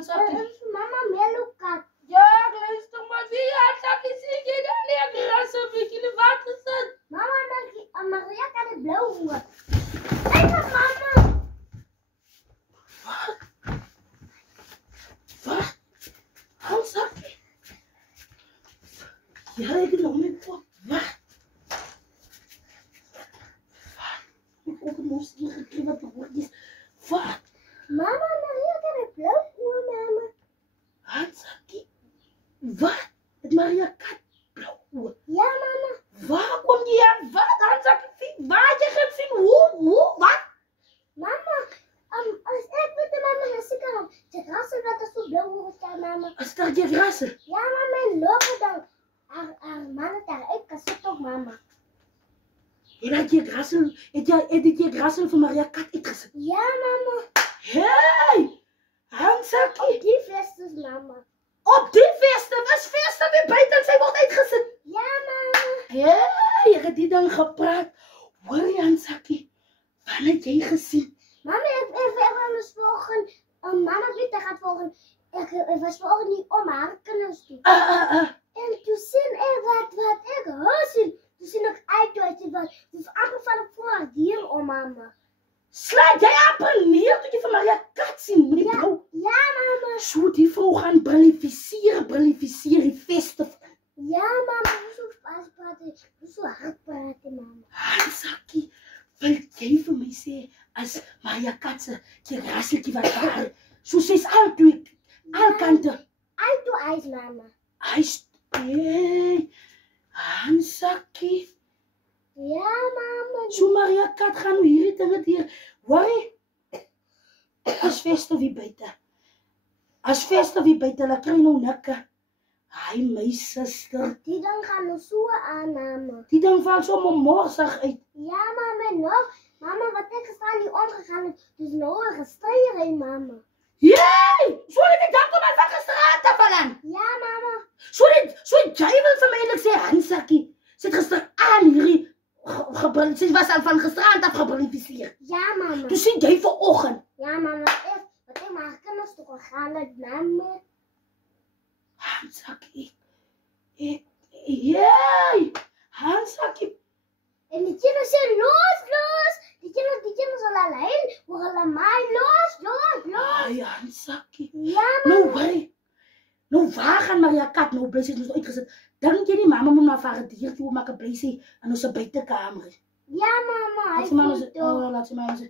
Hansakkie. Mama melukat. Ja, ik luister maar wie Hansakkie zie je dan lekker als een beetje in de water zit. Mama, Maria kan het blauw worden. Kijk mama. Wat? Hansakkie? Ja, ik nog niet voor. Wat? Ik heb nog eens hier gekregen wat de woord is. Wat? Mama, Maria kan het blauw worden, mama. Hansakkie? Wat? Het Maria kat blauw? Ja, mama. Waar kom je aan? Wat? Hansakkie? Waar je gaat zien? Hoe? Wat? Mama, als ik met de mama naar zitten, de grassen dat er zo blauw worden, mama. Als daar je grassen? Ja, mama, en lopen dan. Mama, daar ik kan zitten ook, mama. En had je grassen? Heb je grassen van Maria kat ingezet? Ja, mama. Hey! Hansakkie! Die vestes, mama. Op die vesten? Was vesten weer buiten? Zij wordt uitgezet. Ja, mama. Hey, je hebt die dan gepraat. Hoor je, Hansakkie? Wat heb jij gezien? Mama, ik was volgen. Mama weet dat gaat volgen. Ik was volgen niet om haar kunnen doen. En toen zie ik wat ik hoor. Toen zie ik uit wat. Dus aangevallen voor het dier om mama. Slaat jij appelleer dat je van Maria kat zien, meneer Ja, Blauw? ja, mama. Zo die vrouw gaan brillificeren, feesten. Ja, mama. Zo vast praten. Zo hard praten, mama. Hansakkie, wil jij voor mij zeggen, als Maria kat ze rasseltje wat haar, zo ze is altijd, alle kanten. Uit door ijs, mama. Hey, Hansakkie. Ja, mama. Zo Maria kat gaan we hier tegen hier. Waar? Als vesten wie buiten. Als vesten wie buiten, dan krijg je nou nekken. Ai, my zuster. Die dan gaan we zo aan, mama. Die dan valt zo morsig uit. Ja, mama, nog. Mama, wat ik gestaan niet omgegaan is. Dus nou een gestreden, mama. Jee! Zo dat ik dan kom aan van gisteravond te vallen. Ja, mama. Zo jij wil van mij eigenlijk zeggen, Hansakkie. Zit gisteravond hier. Ze was al van gisteravond afgebrilificeerd. Ja, mama. Dus zie jij vanochtend. Ja, mama. Wat ik maar kan is toch gaan met mama. Hansakkie. Jee! Hansakkie. En die kinderen zijn los. Die kinderen zijn alleen. We gaan allemaal los. Ai, Hansakkie. Ja, mama. Nou, wij. Nou, waar gaan Maria kat nou blij zijn, dus uitgezet. Denk je die mama moet naar haar dier toe maken blij zijn aan onze buitenkamer. Ja, mama. Laat ze maar eens. Oh, laat ze maar eens.